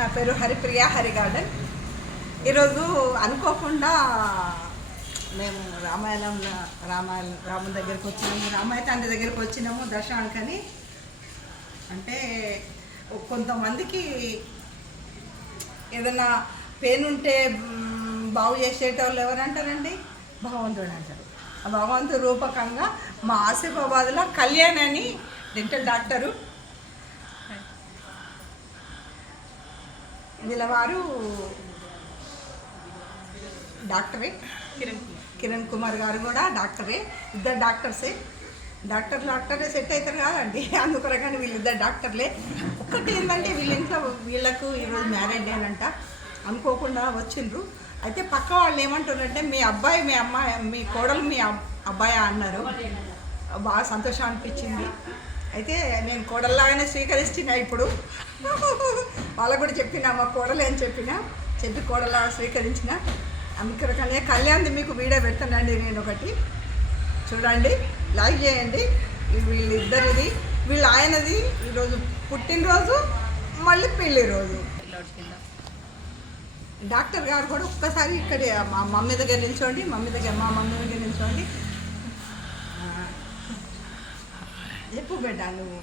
నా పేరు హరిప్రియ హరి గార్డెన్. ఈరోజు అనుకోకుండా మేము రాముని దగ్గరికి వచ్చినాము, రామయ్య తండ్రి దగ్గరికి వచ్చినాము దర్శనానికని. అంటే కొంతమందికి ఏదైనా పెయిన్ ఉంటే బాగు చేసేటోళ్ళు ఎవరంటారండి? భగవంతుడు అంటారు. ఆ భగవంతుడు రూపకంగా మా ఆసిఫాబాద్లో కళ్యాణ్ అని డెంటల్ డాక్టరు, వీళ్ళ వారు డాక్టరే, కిరణ్ కుమార్ గారు కూడా డాక్టరే. ఇద్దరు డాక్టర్సే. డాక్టరే సెట్ అవుతారు కాదండి, అందుకొరగానే వీళ్ళిద్దరు డాక్టర్లే. ఒక్కటి ఏంటంటే వీళ్ళ ఇంట్లో వీళ్ళకు ఈరోజు మ్యారేజ్ డే అంట, అనుకోకుండా వచ్చిండ్రు. అయితే పక్క వాళ్ళు ఏమంటారంటే మీ అబ్బాయి మీ అమ్మాయి మీ కోడలు మీ అబ్బాయి అన్నారు. బాగా సంతోషం అనిపించింది. అయితే నేను కోడల్లాగానే స్వీకరిస్తున్నా. ఇప్పుడు వాళ్ళకు కూడా చెప్పిన మా కోడలే అని చెప్పి కోడల్లాగా స్వీకరించిన. అందుకనే కళ్యాణ్ది మీకు వీడియో పెడతానండి నేను ఒకటి, చూడండి, లైక్ చేయండి. వీళ్ళిద్దరిది, వీళ్ళ ఆయనది ఈరోజు పుట్టినరోజు, మళ్ళీ పెళ్లి రోజు. డాక్టర్ గారు కూడా ఒక్కసారి ఇక్కడ మా మమ్మీ దగ్గర నిల్చోండి, మా మమ్మీ దగ్గర నిల్చోండి. చెప్పు బిడ్డ నువ్వు.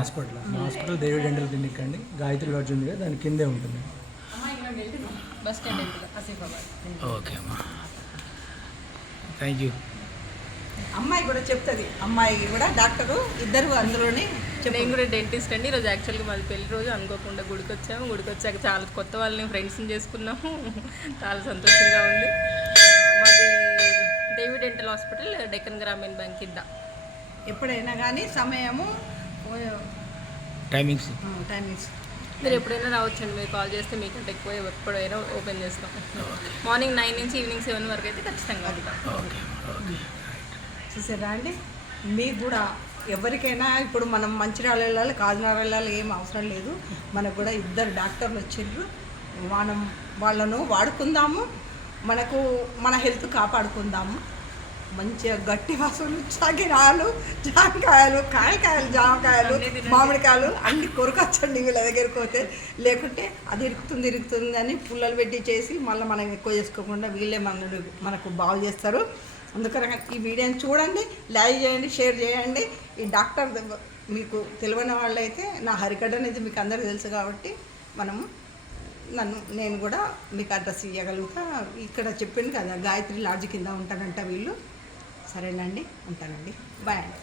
హాస్పిటల్ దేవి డెంటల్ క్లినిక్ అండి, గాయత్రి లాడ్జ్ ఉంది కదా, దాని కిందే ఉంటుంది. Bus stand Asifabad. ఓకే అమ్మా, థ్యాంక్ యూ. అమ్మాయి కూడా చెప్తుంది, అమ్మాయి కూడా డాక్టరు, ఇద్దరు అందులోనే. నేను కూడా డెంటిస్ట్ అండి. ఈరోజు యాక్చువల్గా మాది పెళ్లి రోజు, అనుకోకుండా గుడికి వచ్చాము. గుడికి వచ్చాక చాలా కొత్త వాళ్ళని ఫ్రెండ్స్ని చేసుకున్నాము, చాలా సంతోషంగా ఉంది. మాది దేవి డెంటల్ హాస్పిటల్, డెక్కన్ గ్రామీణ బ్యాంక్ కింద. ఎప్పుడైనా కానీ సమయము టైమింగ్స్ మీరు ఎప్పుడైనా రావచ్చండి. మీరు కాల్ చేస్తే మీకంటే ఎక్కువ ఎప్పుడైనా ఓపెన్ చేస్తాం. మార్నింగ్ 9 నుంచి ఈవినింగ్ 7 వరకు అయితే ఖచ్చితంగా ఉంటాం. చూసారా అండి, మీకు కూడా ఎవరికైనా ఇప్పుడు మనం మంచిర్యాల వెళ్ళాలి, కాకినాడ వెళ్ళాలి, ఏం అవసరం లేదు. మనకు కూడా ఇద్దరు డాక్టర్లు వచ్చిండ్రు. మనం వాళ్ళను వాడుకుందాము, మన హెల్త్ కాపాడుకుందాము. మంచిగా గట్టి వాసనలు, చగిరాలు, జామకాయలు, జామకాయలు, మామిడికాయలు అన్ని కొరకొచ్చండి వీళ్ళ దగ్గరికి పోతే. లేకుంటే అది ఇరుకుతుంది అని పుల్లలు పెట్టి చేసి మళ్ళీ మనం ఎక్కువ చేసుకోకుండా వీళ్ళే మనకు బాగు చేస్తారు. అందుకని ఈ వీడియోని చూడండి, లైక్ చేయండి, షేర్ చేయండి. ఈ డాక్టర్ మీకు తెలియని వాళ్ళైతే నా హరిగడ్డ అనేది మీకు అందరికీ తెలుసు కాబట్టి నేను కూడా మీకు అడ్రస్ ఇవ్వగలుగుతా. ఇక్కడ చెప్పింది కదా, గాయత్రి లాడ్జ్ కింద ఉంటానంట వీళ్ళు. సరేనండి, ఉంటానండి, బాయ్ అండి.